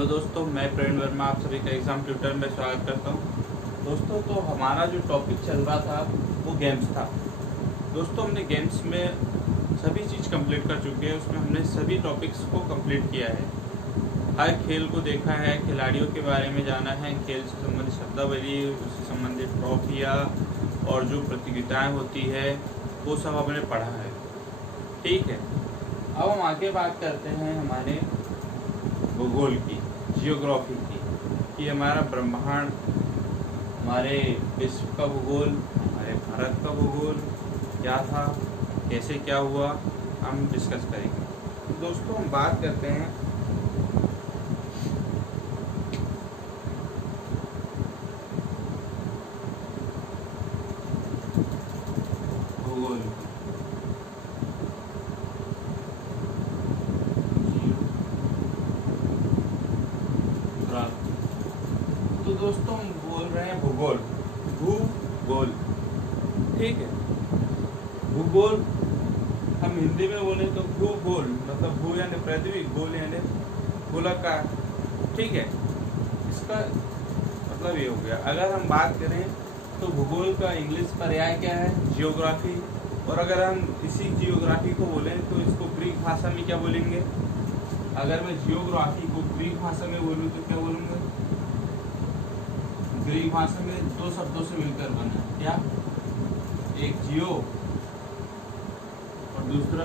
Hello दोस्तों, मैं प्रवीण वर्मा आप सभी का एग्ज़ाम ट्यूटर में स्वागत करता हूं। दोस्तों, तो हमारा जो टॉपिक चल रहा था वो गेम्स था। दोस्तों, हमने गेम्स में सभी चीज़ कंप्लीट कर चुके हैं। उसमें हमने सभी टॉपिक्स को कंप्लीट किया है। हर खेल को देखा है, खिलाड़ियों के बारे में जाना है, खेल से संबंधित शब्दावली, उससे संबंधित ट्रॉफियाँ और जो प्रतियोगिताएँ होती है वो सब हमने पढ़ा है। ठीक है, अब हम आगे बात करते हैं हमारे भूगोल की, जियोग्राफी की, कि हमारा ब्रह्मांड, हमारे विश्व का भूगोल, हमारे भारत का भूगोल क्या था, कैसे क्या हुआ, हम डिस्कस करेंगे। तो दोस्तों, हम बात करते हैं भूगोल। तो दोस्तों, हम बोल रहे हैं भूगोल, भूगोल। ठीक है, भूगोल हम हिंदी में बोले तो भूगोल मतलब भू यानी पृथ्वी, गोल यानी गोलाकार। ठीक है, इसका मतलब ये हो गया। अगर हम बात करें तो भूगोल का इंग्लिश पर्याय क्या है? जियोग्राफी। और अगर हम इसी जियोग्राफी को बोलें तो इसको ग्रीक भाषा में क्या बोलेंगे? अगर मैं जियोग्राफी को ग्रीक भाषा में बोलूँ तो क्या बोलूँगा? ग्रीक भाषा में दो शब्दों से मिलकर बना, क्या? एक जियो और दूसरा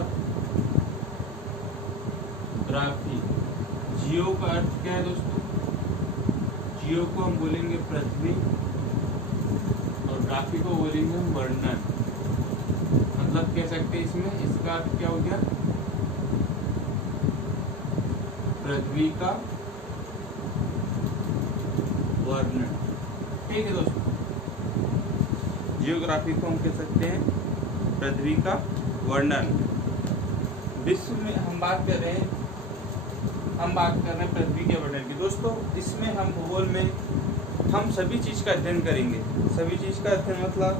ग्राफी। जियो का अर्थ क्या है दोस्तों? जियो को हम बोलेंगे पृथ्वी और ग्राफी को बोलेंगे हम वर्णन। मतलब कह सकते हैं इसमें, इसका अर्थ क्या हो गया? पृथ्वी का वर्णन। ठीक है दोस्तों, जियोग्राफी को हम कह सकते हैं पृथ्वी का वर्णन। विश्व में हम बात कर रहे हैं पृथ्वी के वर्णन की। दोस्तों, इसमें हम भूगोल में हम सभी चीज का अध्ययन करेंगे। सभी चीज का अध्ययन मतलब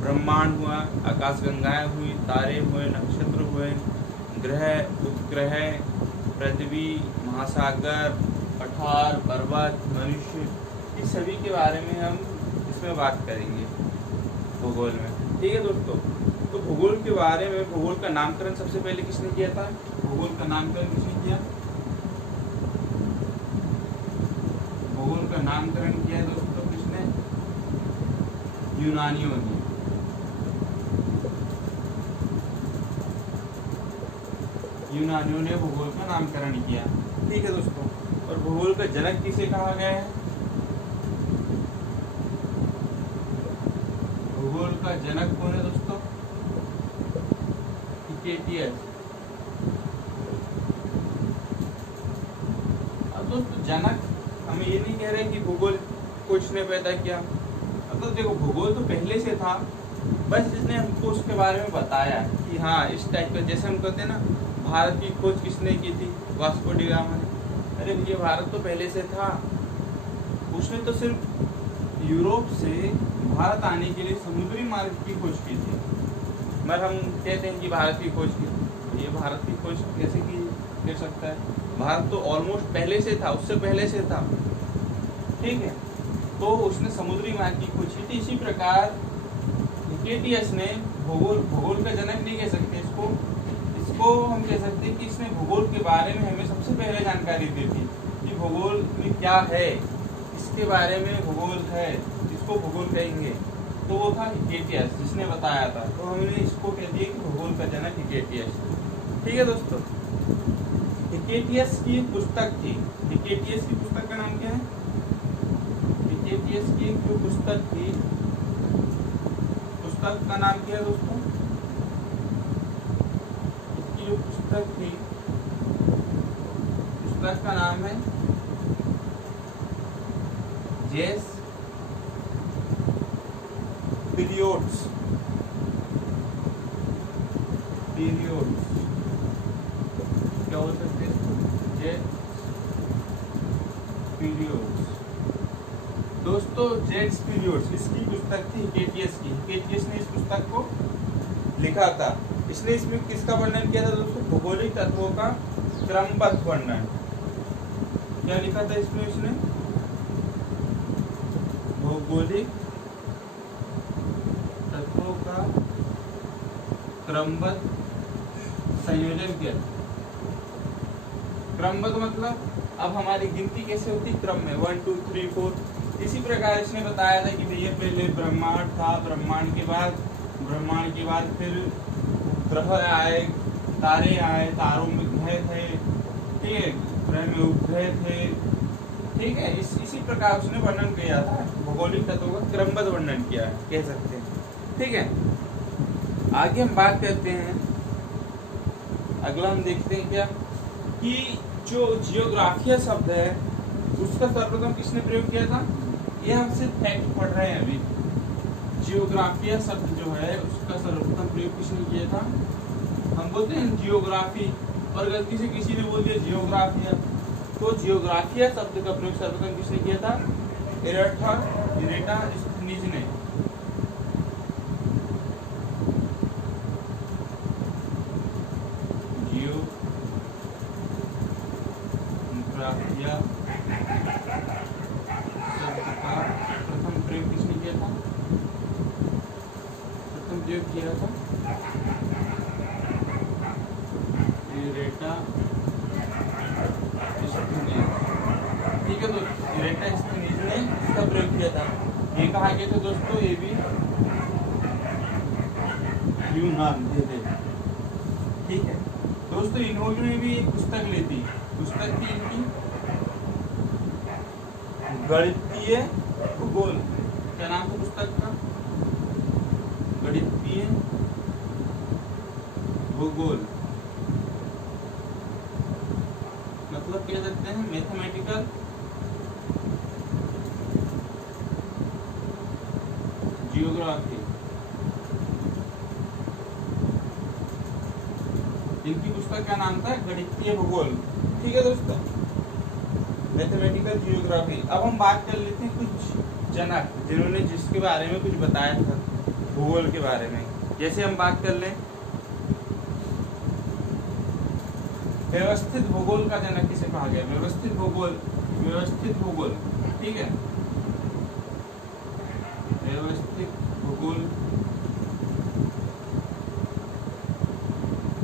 ब्रह्मांड हुआ, आकाशगंगाएं हुई, तारे हुए, नक्षत्र हुए, ग्रह, उपग्रह, पृथ्वी, महासागर, पठार, पर्वत, मनुष्य, इस सभी के बारे में हम इसमें बात करेंगे भूगोल में। ठीक है दोस्तों, तो भूगोल के बारे में, भूगोल का नामकरण सबसे पहले किसने किया था? भूगोल का नामकरण किसने किया? भूगोल का नामकरण किया है दोस्तों किसने? यूनानियों ने। यूनानियों ने भूगोल का नामकरण किया। ठीक है दोस्तों, और भूगोल का जनक किसे कहा गया है? भूगोल का जनक कौन है दोस्तों? हिकेटियस। अब दोस्तों, जनक हम ये नहीं कह रहे कि भूगोल को इसने पैदा किया। मतलब देखो, भूगोल तो पहले से था, बस इसने हमको उसके बारे में बताया कि हाँ इस टाइप का। जैसे हम कहते हैं ना, भारत की खोज किसने की थी? वास्को डी गामा ने। अरे भैया, भारत तो पहले से था, उसने तो सिर्फ यूरोप से भारत आने के लिए समुद्री मार्ग की खोज की थी। मगर हम कहते हैं कि भारत की खोज की। ये भारत की खोज कैसे की कर सकता है? भारत तो ऑलमोस्ट पहले से था, उससे पहले से था। ठीक है, तो उसने समुद्री मार्ग की खोज की थी। इसी प्रकार हिकेटियस ने भूगोल का जनक नहीं कह सकते इसको हम कह सकते हैं कि इसने भूगोल के बारे में हमें सबसे पहले जानकारी दी थी कि भूगोल में क्या है, इसके बारे में भूगोल है, इसको भूगोल कहेंगे। तो वो था हिकेटियस, जिसने बताया था। तो हमने इसको कह दिया कि भूगोल का जनक हिकेटियस। ठीक है दोस्तों, हिकेटियस की एक पुस्तक थी। हिकेटियस की पुस्तक का नाम क्या है? हिकेटियस की एक जो पुस्तक थी, पुस्तक का नाम क्या है दोस्तों? इसकी जो पुस्तक थी, पुस्तक का नाम है जेस पीरियोड्स। क्या हो सकते हैं? जेस पीरियोड्स। दोस्तों, जेट्स पीरियोड्स इसकी पुस्तक थी हिकेटियस की। हिकेटियस ने इस पुस्तक को लिखा था। इसने इसमें किसका वर्णन किया था दोस्तों? भौगोलिक तत्वों का क्रमबद्ध वर्णन। क्या लिखा था इसमें उसने, भौगोलिक तत्वों का क्रमबद्ध संयोजन किया। क्रमबद्ध मतलब अब हमारी गिनती कैसे होती, क्रम में 1 2 3 4। इसी प्रकार इसने बताया था कि भैया पहले ब्रह्मांड था, ब्रह्मांड के बाद फिर ग्रह आए, तारे आए, तारों में ग्रह थे, ठीक है, ग्रह में उपग्रह थे, ठीक है। इसी प्रकार उसने वर्णन किया था, भौगोलिक तत्वों का क्रमबद्ध वर्णन किया है, कह सकते हैं, ठीक है। आगे हम बात करते हैं, अगला हम देखते हैं क्या कि जो जियोग्राफिया शब्द है उसका सर्वप्रथम किसने प्रयोग किया था। ये हम सिर्फ फैक्ट पढ़ रहे हैं अभी। जियोग्राफिया शब्द जो है उसका सर्वप्रथम प्रयोग किसने किया था। हम बोलते हैं जियोग्राफी, और गलती से किसी ने बोल दिया जियोग्राफिया, तो जियोग्राफिया शब्द का प्रयोग सर्वप्रथम किसने किया था, इरेटास्थनीज ने। जियोग्राफिया शब्द का प्रथम प्रयोग किसने किया था, प्रथम प्रयोग किया था ठीक है। तो इरेटास्थनीज ने इसका प्रयोग किया था। ये कहा गया था दोस्तों, ये भी यूनान दे दे, ठीक है दोस्तों। इन्होंने भी एक पुस्तक ली थी, पुस्तक थी इनकी गणितीय भूगोल। क्या नाम था पुस्तक का, गणितीय भूगोल, मतलब कह सकते हैं मैथमेटिकल जियोग्राफी। इनकी पुस्तक का नाम था गणितीय भूगोल, ठीक है दोस्तों, मैथमेटिकल जियोग्राफी। अब हम बात कर लेते हैं कुछ जनक जिन्होंने जिसके बारे में कुछ बताया था भूगोल के बारे में। जैसे हम बात कर लें व्यवस्थित भूगोल का जनक किसे कहा गया, व्यवस्थित भूगोल, ठीक है, व्यवस्थित भूगोल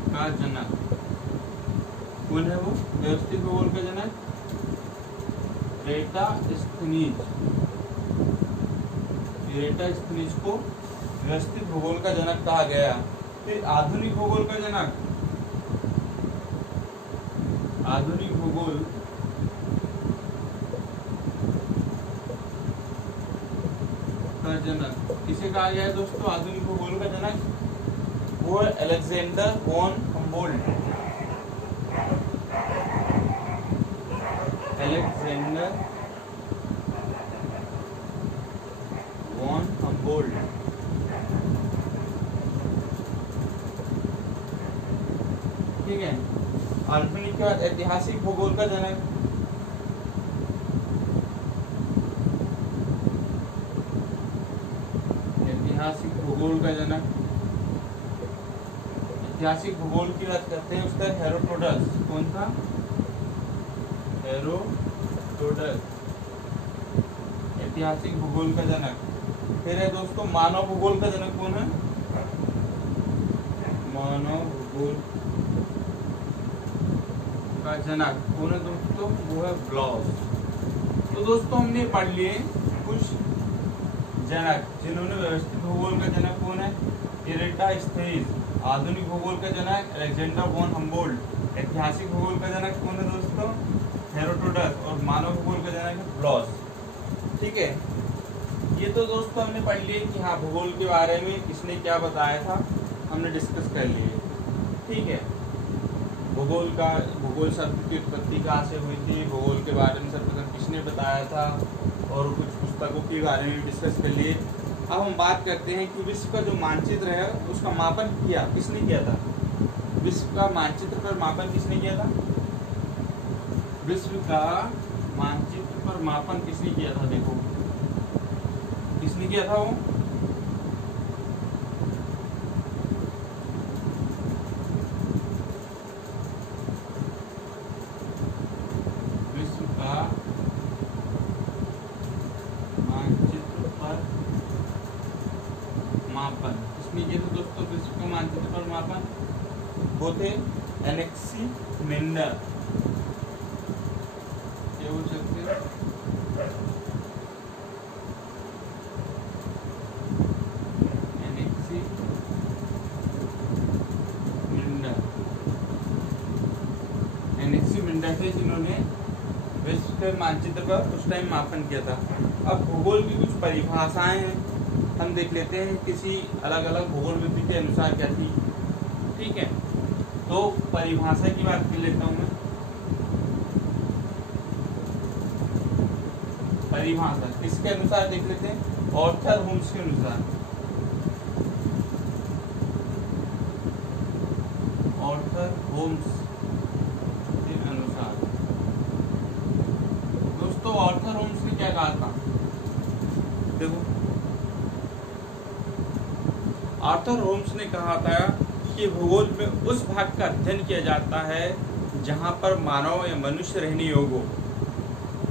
का जनक कौन है वो, व्यवस्थित भूगोल का जनक इरेटास्थनीज को व्यवस्थित भूगोल का जनक कहा गया। फिर आधुनिक भूगोल का जनक, आधुनिक भूगोल का जनक किसे कहा गया है दोस्तों, आधुनिक भूगोल का जनक वो है Alexander von Humboldt. Alexander von Humboldt, ठीक है। आधुनिक के बाद ऐतिहासिक भूगोल का जनक, ऐतिहासिक भूगोल का जनक, ऐतिहासिक भूगोल की बात करते हैं उसका हेरोडोटस। कौन था, हेरोडोटस, ऐतिहासिक भूगोल का जनक। फिर है दोस्तों मानव भूगोल का जनक कौन है, मानव भूगोल का जनक कौन है दोस्तों, वो है ब्लॉस। तो दोस्तों हमने पढ़ लिए कुछ जनक जिन्होंने व्यवस्थित भूगोल का जनक कौन है, इरेटास्थनीज। आधुनिक भूगोल का जनक अलेक्जेंडर वॉन हम्बोल्ट। ऐतिहासिक भूगोल का जनक कौन है दोस्तों, हेरोडोटस। और मानव भूगोल का जनक है ब्लॉस, ठीक है। ये तो दोस्तों हमने पढ़ लिए कि हाँ भूगोल के बारे में किसने क्या बताया था, हमने डिस्कस कर लिए, ठीक है। भूगोल शब्द की उत्पत्ति कहाँ से हुई थी, भूगोल के बारे में सर्वप्रथम किसने बताया था, और कुछ पुस्तकों के बारे में डिस्कस कर लिए। अब हम बात करते हैं कि विश्व का जो मानचित्र है उसका मापन किसने किया था। विश्व का मानचित्र पर मापन किसने किया था, विश्व का मानचित्र पर मापन किसने किया था, देखो किसने किया था वो, विश्व का मापन किसने किए थे दोस्तों? विश्व के मानचित्र पर मापन वो थे एनेक्सिमेंडर। ये बोल सकते हैं एनेक्सिमेंडर थे जिन्होंने विश्व के मानचित्र पर उस टाइम मापन किया था। अब भूगोल की कुछ परिभाषाएं हैं, हम देख लेते हैं किसी अलग अलग भूगोल विधि के अनुसार क्या थी। ठीक है, तो परिभाषा की बात कर लेता हूं मैं। परिभाषा किसके अनुसार देख लेते हैं? ऑर्थर होम्स के अनुसार। ऑर्थर होम्स के अनुसार दोस्तों, ऑर्थर होम्स ने क्या कहा था? देखो, आर्थर होम्स ने कहा था कि भूगोल में उस भाग का अध्ययन किया जाता है जहां पर मानव या मनुष्य रहने योग्य हो।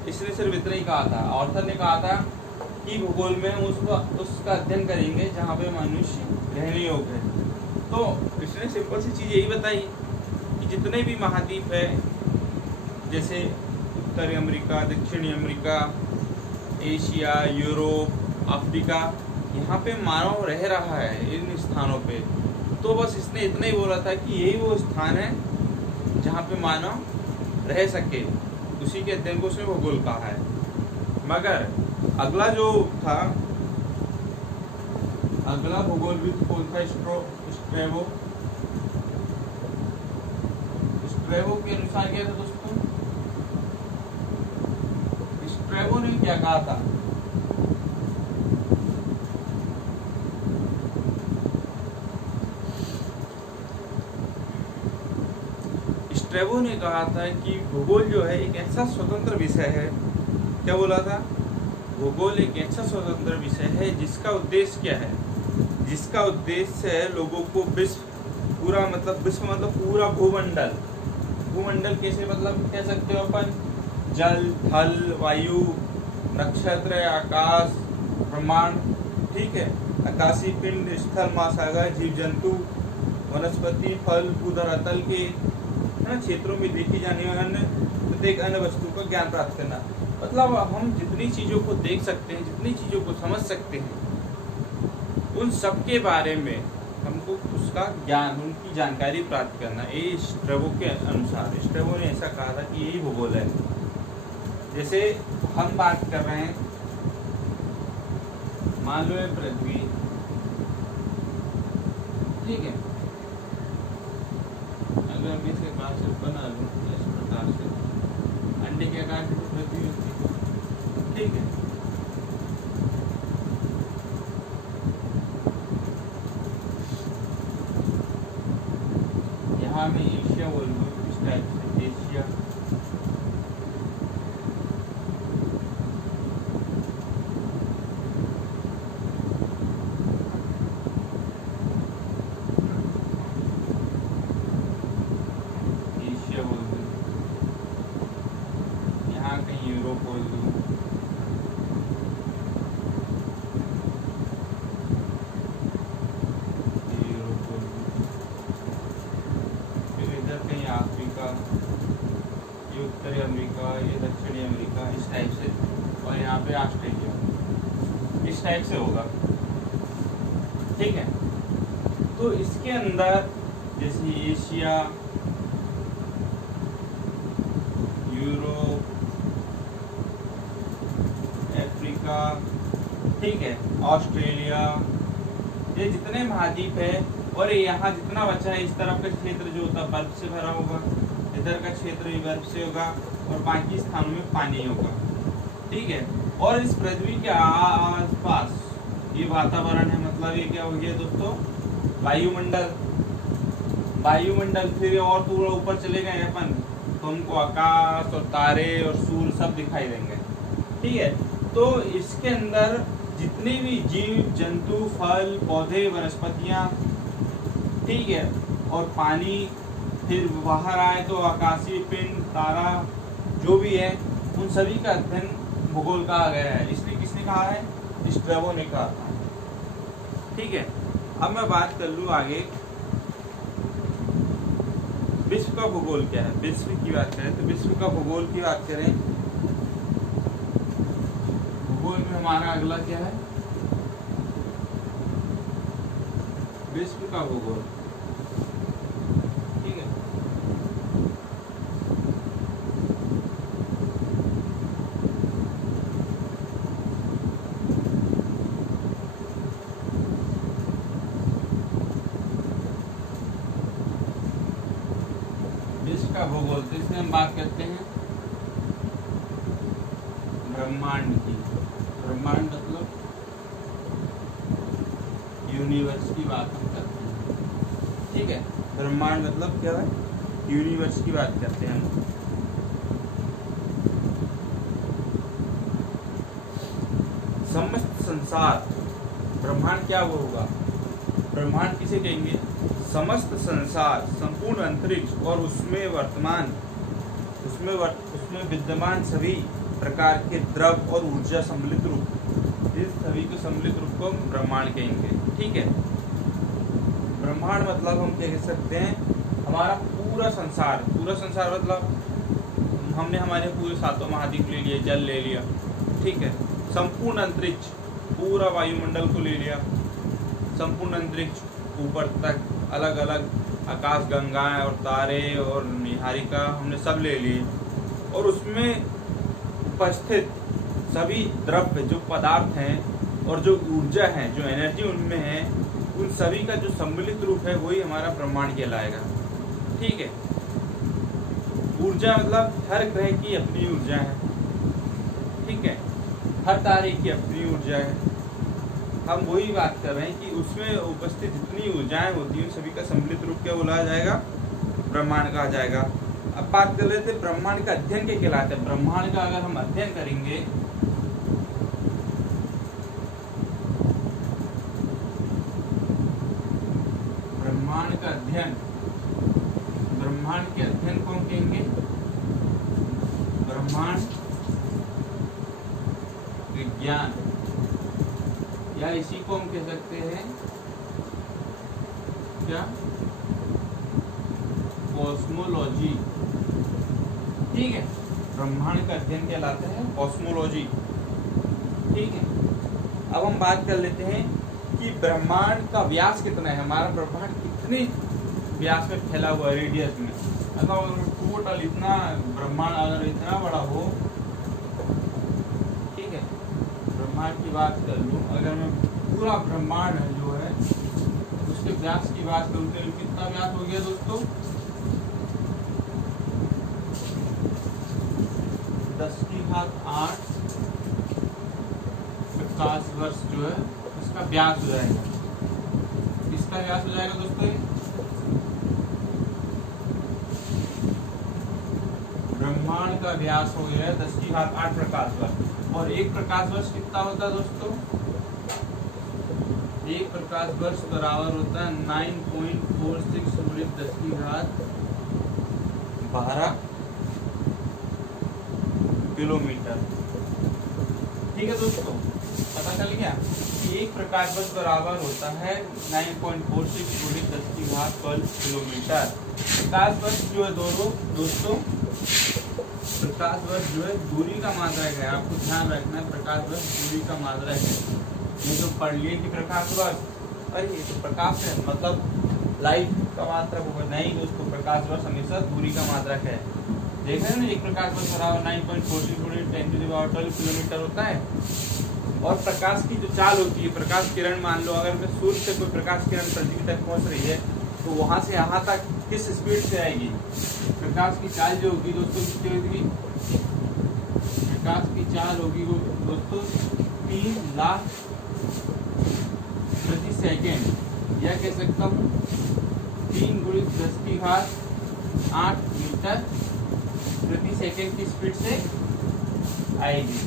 इसने सिर्फ इतना ही कहा था। ऑर्थर ने कहा था कि भूगोल में उसका अध्ययन करेंगे जहां पे मनुष्य रहने योग्य है। तो इसने सिंपल सी चीज यही बताई कि जितने भी महाद्वीप है, जैसे उत्तरी अमेरिका, दक्षिणी अमेरिका, एशिया, यूरोप, अफ्रीका, यहाँ पे मानव रह रहा है इन स्थानों पे। तो बस इसने इतना ही बोला था कि यही वो स्थान है जहाँ पे मानव रह सके, उसी के अध्ययन को उसने भूगोल कहा है। मगर अगला जो था, अगला भूगोलविद कौन था? स्ट्रैबो। स्ट्रैबो के अनुसार क्या था दोस्तों? स्ट्रैबो ने क्या कहा था? स्ट्रैबो ने कहा था कि भूगोल जो है एक ऐसा स्वतंत्र विषय है। क्या बोला था? भूगोल एक ऐसा स्वतंत्र विषय है जिसका उद्देश्य क्या है? जिसका उद्देश्य है लोगों को विश्व, पूरा मतलब विश्व मतलब पूरा भूमंडल। भूमंडल कैसे मतलब कह सकते हो अपन? जल, थल, वायु, नक्षत्र, आकाश, ब्रह्मांड, ठीक है, आकाशीय पिंड, स्थल, महासागर, जीव जंतु, वनस्पति, फल, भूधरातल के क्षेत्रों में देखी जाने वाली प्रत्येक अन्य वस्तु का ज्ञान प्राप्त करना। मतलब हम जितनी चीजों को देख सकते हैं, जितनी चीजों को समझ सकते हैं, उन सब के बारे में हमको उसका ज्ञान, उनकी जानकारी प्राप्त करना। ये स्ट्रैबो के अनुसार, स्ट्रैबो ने ऐसा कहा था कि यही भूगोल है। जैसे हम बात कर रहे हैं, मान लो पृथ्वी, ठीक है, अगर मैं इसे आकार से बना लूं इस प्रकार से, अंडे के आकार से पृथ्वी होती है, ठीक है। यहाँ मैं एशिया बोल रहा हूँ, इस टाइप से एशिया, उत्तरी अमेरिका, ये दक्षिणी अमेरिका, इस टाइप से, और यहाँ पे ऑस्ट्रेलिया, इस टाइप से होगा, ठीक है। तो इसके अंदर जैसे एशिया, यूरोप, अफ्रीका, ठीक है, ऑस्ट्रेलिया, ये जितने महाद्वीप है, और यहाँ जितना बचा है इस तरफ का क्षेत्र जो होता है बर्फ से भरा होगा, इधर का क्षेत्र भी बर्फ से होगा, और बाकी स्थानों में पानी होगा, ठीक है। और इस पृथ्वी के आसपास ये वातावरण है, मतलब ये क्या हो गया दोस्तों? वायुमंडल। वायुमंडल, फिर और थोड़ा ऊपर चले गए अपन तो हमको आकाश और तारे और सूर्य सब दिखाई देंगे, ठीक है। तो इसके अंदर जितने भी जीव जंतु, फल, पौधे, वनस्पतियाँ, ठीक है, और पानी, फिर बाहर आए तो आकाशीय पिंड, तारा, जो भी है, उन सभी का अध्ययन भूगोल कहा गया है। इसलिए किसने कहा है? स्ट्रैबो ने कहा था, ठीक है। अब मैं बात कर लूँ आगे, विश्व का भूगोल क्या है। विश्व की बात करें तो विश्व का भूगोल की बात करें, भूगोल में हमारा अगला क्या है, विश्व का भूगोल। ठीक है, विश्व का भूगोल, तो इसमें हम बात करते हैं ब्रह्मांड की। ब्रह्मांड मतलब यूनिवर्स की बात हम करते हैं। ठीक है, ब्रह्मांड मतलब क्या है, यूनिवर्स की बात करते हैं हम। समस्त संसार, ब्रह्मांड क्या वो होगा, ब्रह्मांड किसे कहेंगे, समस्त संसार, संपूर्ण अंतरिक्ष और उसमें विद्यमान सभी प्रकार के द्रव और ऊर्जा सम्मिलित रूप, इस सभी के सम्मिलित रूप को ब्रह्मांड कहेंगे। ठीक है, ब्रह्मांड मतलब हम क्या कह सकते हैं, हमारा पूरा संसार। पूरा संसार मतलब हमने हमारे पूरे सातों महाद्वीप ले लिए, जल ले लिया। ठीक है, संपूर्ण अंतरिक्ष, पूरा वायुमंडल को ले लिया, संपूर्ण अंतरिक्ष ऊपर तक, अलग अलग आकाश गंगाएं और तारे और निहारिका हमने सब ले लिए, और उसमें उपस्थित सभी द्रव्य जो पदार्थ हैं और जो ऊर्जा है, जो एनर्जी उनमें है, उन सभी का जो सम्मिलित रूप है वही हमारा ब्रह्मांड कहलाएगा। ठीक है, ऊर्जा मतलब हर ग्रह की अपनी ऊर्जा है। ठीक है, हर तारे की अपनी ऊर्जा है। हम वही बात कर रहे हैं कि उसमें उपस्थित जितनी ऊर्जाएं होती हैं सभी का सम्मिलित रूप क्या बोला जाएगा, ब्रह्मांड कहा जाएगा। अब बात कर रहे थे ब्रह्मांड का अध्ययन क्या कहलाता है। ब्रह्मांड का अगर हम अध्ययन करेंगे, ब्रह्मांड का अध्ययन, ब्रह्मांड के अध्ययन को हम कहेंगे ब्रह्मांड विज्ञान, या इसी को हम कह सकते हैं क्या, कॉस्मोलॉजी। ठीक है, ब्रह्मांड का अध्ययन कहलाता है कॉस्मोलॉजी। ठीक है, अब हम बात कर लेते हैं कि ब्रह्मांड का व्यास कितना है, हमारा ब्रह्मांड कितने व्यास में फैला हुआ है, रेडियस में। मतलब टोटल इतना ब्रह्मांड अगर इतना बड़ा हो, ठीक है, ब्रह्मांड की बात कर लूँ, अगर मैं पूरा ब्रह्मांड जो है उसके व्यास की बात करूँ तो कितना व्यास हो गया दोस्तों, 10⁸ प्रकाश वर्ष जो है इसका व्यास हो जाएगा। इसका व्यास हो जाएगा दोस्तों, ब्रह्मांड का व्यास हो गया है 10⁸ प्रकाश वर्ष। और एक प्रकाश वर्ष कितना होता है दोस्तों, एक प्रकाश वर्ष बराबर होता है 9.46 × 10⁻12 किलोमीटर। ठीक है दोस्तों, पता चल गया कि एक प्रकाश वर्ष बराबर होता है 9.46 × 10⁻12 किलोमीटर। प्रकाश वर्ष जो है दोस्तों, प्रकाश वर्ष जो है दूरी का मात्रक है। आपको ध्यान रखना है, प्रकाश वर्ष दूरी का मात्रक है। ये जो पढ़ लिए कि प्रकाश वर्ष, अरे ये तो प्रकाश है मतलब लाइट का मात्रक होगा, नहीं दोस्तों, प्रकाश वर्ष हमेशा दूरी का मात्रक है। देख रहे हैं ना, एक प्रकाश वर्ष बराबर 9.46 × 10⁻12 किलोमीटर होता है। और प्रकाश की जो चाल होती है, प्रकाश किरण, मान लो अगर मैं सूर्य से कोई प्रकाश किरण पृथ्वी तक पहुंच रही है तो वहां से यहाँ तक किस स्पीड से आएगी, प्रकाश की चाल जो होगी दोस्तों कितनी होगी, प्रकाश की चाल होगी दोस्तों 3 लाख प्रति सेकेंड, या कह सकता हूँ 3 × 10⁸ मीटर प्रति सेकेंड की स्पीड से आएगी।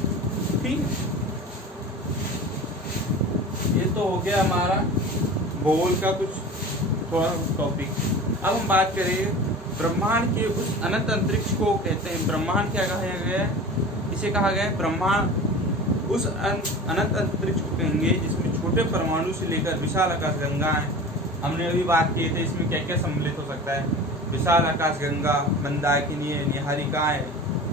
ठीक, ये तो हो गया हमारा भूगोल का कुछ थोड़ा टॉपिक। अब हम बात करें ब्रह्मांड के उस अनंत अंतरिक्ष को कहते हैं, ब्रह्मांड क्या कहा गया है, इसे कहा गया है ब्रह्मांड, उस अनंत अंतरिक्ष को कहेंगे जिसमें छोटे परमाणु से लेकर विशाल आकाशगंगाएं, हमने अभी बात की थे इसमें क्या क्या सम्मिलित हो सकता है। विशाल आकाशगंगा, मंदाकिनी, निहारिकाएं,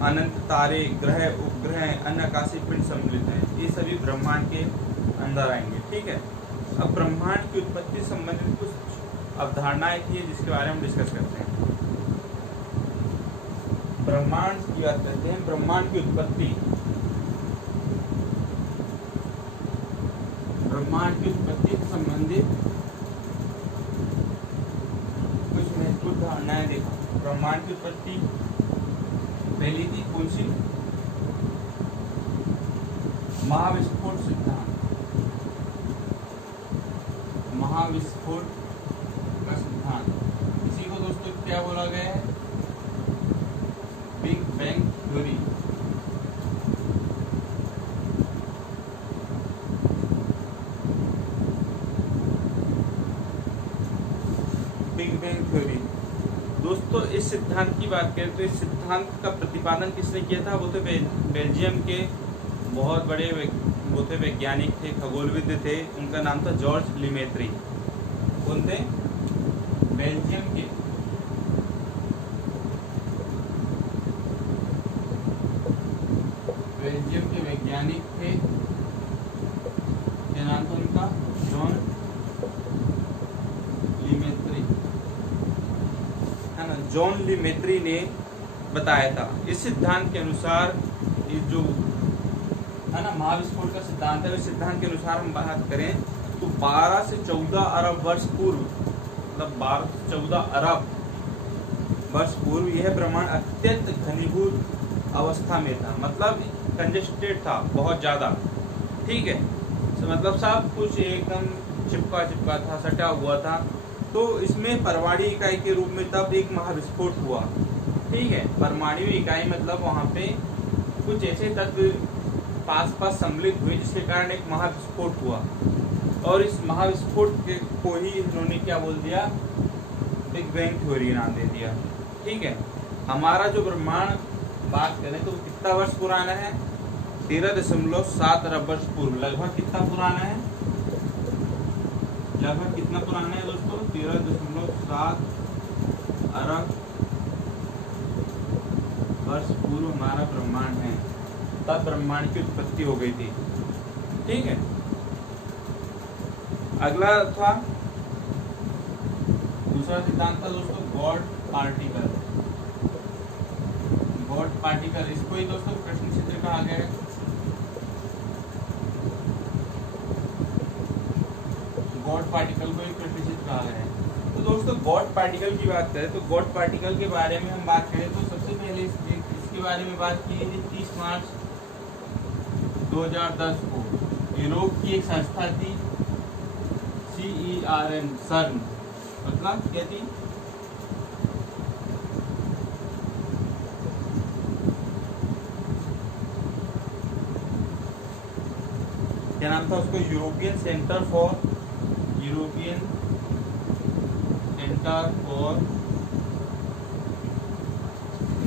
अनंत तारे, ग्रह, उपग्रह, अन्य आकाशीय पिंड सम्मिलित हैं। ये सभी ब्रह्मांड के अंदर आएंगे। ठीक है, अब ब्रह्मांड की उत्पत्ति संबंधित कुछ अवधारणाएं थी जिसके बारे में डिस्कस करते हैं। ब्रह्मांड की बात करते हैं। ब्रह्मांड की उत्पत्ति, ब्रह्मांड की उत्पत्ति से संबंधित कुछ महत्वपूर्ण धारणाएं देखो। ब्रह्मांड की उत्पत्ति पहली थी कौन सी? महाविस्फोट सिद्धांत। महाविस्फोट का सिद्धांत, इसी को दोस्तों क्या बोला गया है? Big bang theory. Big bang theory दोस्तों, इस सिद्धांत की बात करें तो इस सिद्धांत का प्रतिपादन किसने किया था? वो थे बेल्जियम के बहुत बड़े वो थे वैज्ञानिक थे, खगोलविद थे, उनका नाम था जॉर्ज लीमेत्री। कौन थे? बेल्जियम के वैज्ञानिक थे, क्या नाम था उनका? जॉन लीमेत्री, है ना। जॉन लीमेत्री ने बताया था। इस सिद्धांत के अनुसार ये जो है ना महाविस्फोट का सिद्धांत है, इस सिद्धांत के अनुसार हम बात करें तो 12 से 14 अरब वर्ष पूर्व, मतलब 12 से 14 अरब वर्ष पूर्व यह ब्रह्मांड अत्यंत घनीभूत अवस्था में था, मतलब कंजेस्टेड था बहुत ज्यादा। ठीक है, तो मतलब सब कुछ एकदम चिपका था, सटा हुआ था। तो इसमें परमाणु इकाई के रूप में तब एक महाविस्फोट हुआ। ठीक है, परमाणु इकाई मतलब वहां पे कुछ ऐसे तत्व पास सम्मिलित हुए जिसके कारण एक महाविस्फोट हुआ, और इस महाविस्फोट को ही इन्होंने क्या बोल दिया? बिग बैंग थ्योरी नाम दे दिया। ठीक है, हमारा जो ब्रह्मांड बात करें तो कितना वर्ष पुराना है? 13.7 अरब वर्ष पूर्व। लगभग कितना पुराना है? लगभग कितना पुराना है दोस्तों? 13.7 अरब वर्ष पूर्व हमारा ब्रह्मांड है, तब ब्रह्मांड की उत्पत्ति हो गई थी। ठीक है, अगला था दूसरा सिद्धांत था दोस्तों गॉड पार्टिकल। गॉड पार्टिकल, इसको ही दोस्तों प्रश्न चित्र कहा गया है। गॉड पार्टिकल को ही प्रश्न चित्र कहा गया है। तो दोस्तों गॉड पार्टिकल की बात करें तो गॉड पार्टिकल के बारे में हम बात करें तो सबसे पहले इसके बारे में बात की थी 30 मार्च 2010 को। यूरोप की एक संस्था थी CERN, मतलब क्या थी? क्या नाम था उसको? European centre for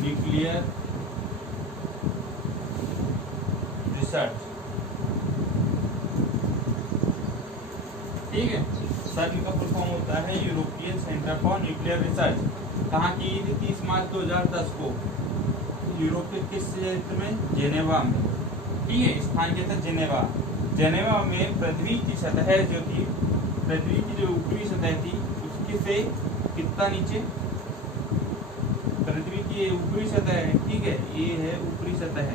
nuclear research. ठीक है, सर्न का फुल फॉर्म होता है European centre for nuclear research. कहाँ की थी? 30 मार्च 2010 को यूरोप के किस क्षेत्र में? जेनेवा में। ठीक है, स्थान क्या था? जेनेवा। जेनेवा में पृथ्वी की सतह जो थी, पृथ्वी की जो ऊपरी सतह थी उसके से कितना नीचे? पृथ्वी की ऊपरी सतह है, ठीक है, ये है ऊपरी सतह।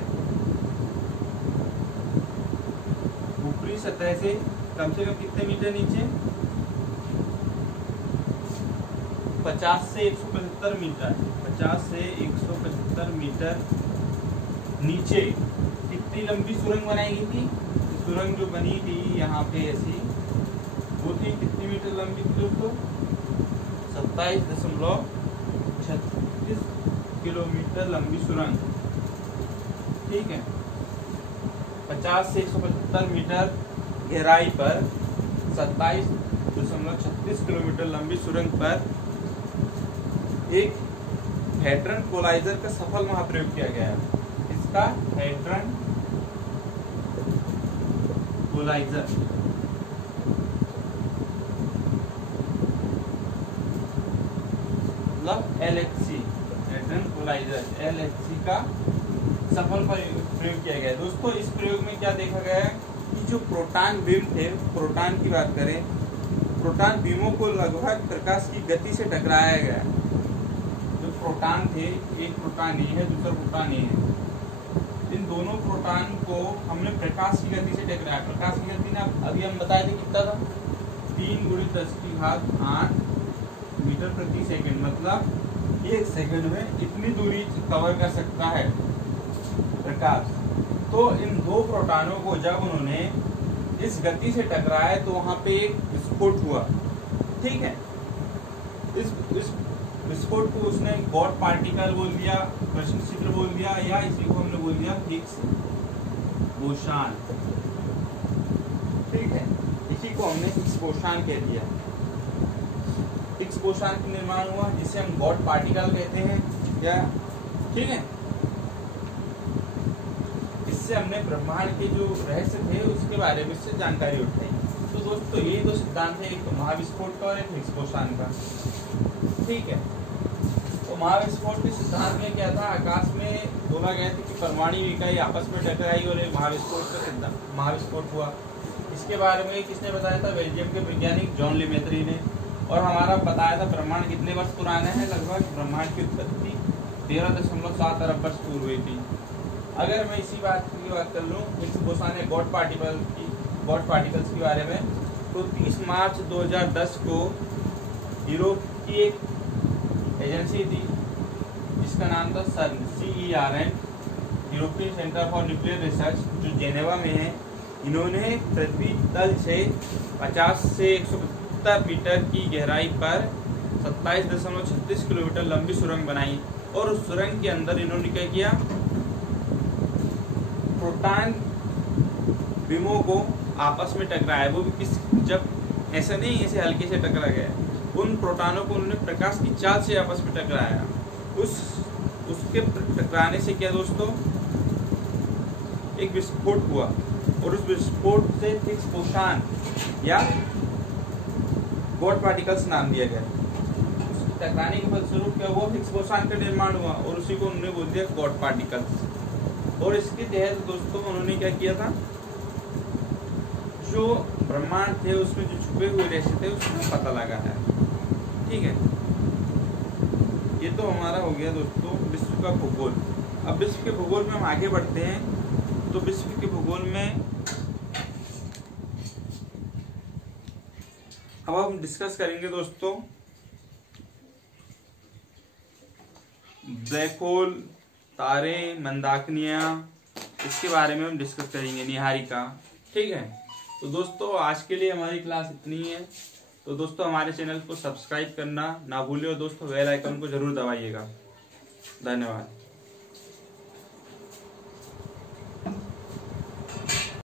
ऊपरी सतह से कम कितने मीटर नीचे? 50 से 175 मीटर। 50 से 175 मीटर नीचे कितनी लंबी सुरंग बनाई गई थी? सुरंग जो बनी थी यहाँ पे ऐसी, वो थी कितनी मीटर लंबी थी दोस्तों? 27.36 किलोमीटर लंबी सुरंग। ठीक है, 50 से 175 मीटर गहराई पर 27.36 किलोमीटर लंबी सुरंग पर एक हैड्रन कोलाइजर का सफल महाप्रयोग किया गया है। इसका हैड्रन कोलाइजर मतलब LHC न्यूट्रॉन कोलाइजर LHC का सफल प्रयोग किया गया है। दोस्तों इस प्रयोग में क्या देखा गया है कि जो प्रोटॉन बीम थे, प्रोटॉन की बात करें, प्रोटॉन बीमों को लगभग प्रकाश की गति से टकराया गया। जो प्रोटॉन थे, एक प्रोटॉन ये है, दूसरा प्रोटॉन ये है, इन दोनों प्रोटॉन को हमने प्रकाश की गति से टकराया। प्रकाश की गति ना अभी हम बताए थे कितना था, 3 × 10⁸ मीटर प्रति सेकंड, मतलब 1 सेकंड में इतनी दूरी कवर कर सकता है प्रकाश। तो इन दो प्रोटॉनों को जब उन्होंने इस गति से टकराया तो वहां पे एक विस्फोट हुआ। ठीक है, इस विस्फोट को उसने गॉड पार्टिकल बोल दिया, कृष्ण चित्र बोल दिया, या इसी को हमने बोल दिया हिग्स बोसान। ठीक है, इसी को हमने हिग्स बोसान कह दिया। हिग्स बोसान का निर्माण हुआ जिसे हम गॉड पार्टिकल कहते हैं, या ठीक है। इससे हमने ब्रह्मांड के जो रहस्य थे उसके बारे में से जानकारी उठाई। तो दोस्तों ये दो सिद्धांत है, एक तो महाविस्फोट का और एक हिग्स बोसान का। ठीक है, तो महाविस्फोट के सिद्धांत में क्या था, आकाश में बोला गया था कि परमाणु इकाई आपस में टकराई और एक महाविस्फोट हुआ। इसके बारे में किसने बताया था, बेल्जियम के वैज्ञानिक जॉन लेमेत्री ने। और हमारा बताया था ब्रह्मांड कितने वर्ष पुराना है, लगभग ब्रह्मांड की उत्पत्ति 13.7 अरब वर्ष पूर्व हुई थी। अगर मैं इसी बात की बात कर लूँ हिग्स बोसान या गॉड पार्टिकल्स के बारे में, तो 30 मार्च 2010 को यूरोप की एक एजेंसी थी जिसका नाम था CERN, European centre for nuclear research, जो जेनेवा में है। इन्होंने पृथ्वी तल से 50 से 170 मीटर की गहराई पर 27.36 किलोमीटर लंबी सुरंग बनाई, और उस सुरंग के अंदर इन्होंने क्या किया, प्रोटॉन बीमों को आपस में टकराया। वो भी किस, जब ऐसा नहीं ऐसे हल्के से टकरा गया, उन प्रोटॉनों को उन्होंने प्रकाश की चाल से आपस में टकराया। उसके टकराने से क्या दोस्तों, एक विस्फोट हुआ, और उस विस्फोट से हिग्स बोसान या गॉड पार्टिकल्स नाम दिया गया। उसके टकराने के फलस्वरूप क्या हुआ, हिग्स बोसान का निर्माण हुआ, और उसी को उन्होंने बोल दिया गॉड पार्टिकल्स। और इसके तहत दोस्तों उन्होंने क्या किया था, जो ब्रह्मांड थे उसमें जो छुपे हुए रहस्य थे उसका पता लगा है। ठीक है, ये तो हमारा हो गया दोस्तों विश्व का भूगोल। अब विश्व के भूगोल में हम आगे बढ़ते हैं। तो विश्व के भूगोल में अब हम डिस्कस करेंगे दोस्तों ब्लैक होल, तारे, मंदाकिनियाँ, इसके बारे में हम डिस्कस करेंगे, निहारिका। ठीक है, तो दोस्तों आज के लिए हमारी क्लास इतनी है। तो दोस्तों हमारे चैनल को सब्सक्राइब करना ना भूलिए, और दोस्तों बेल आइकन को जरूर दबाइएगा। धन्यवाद।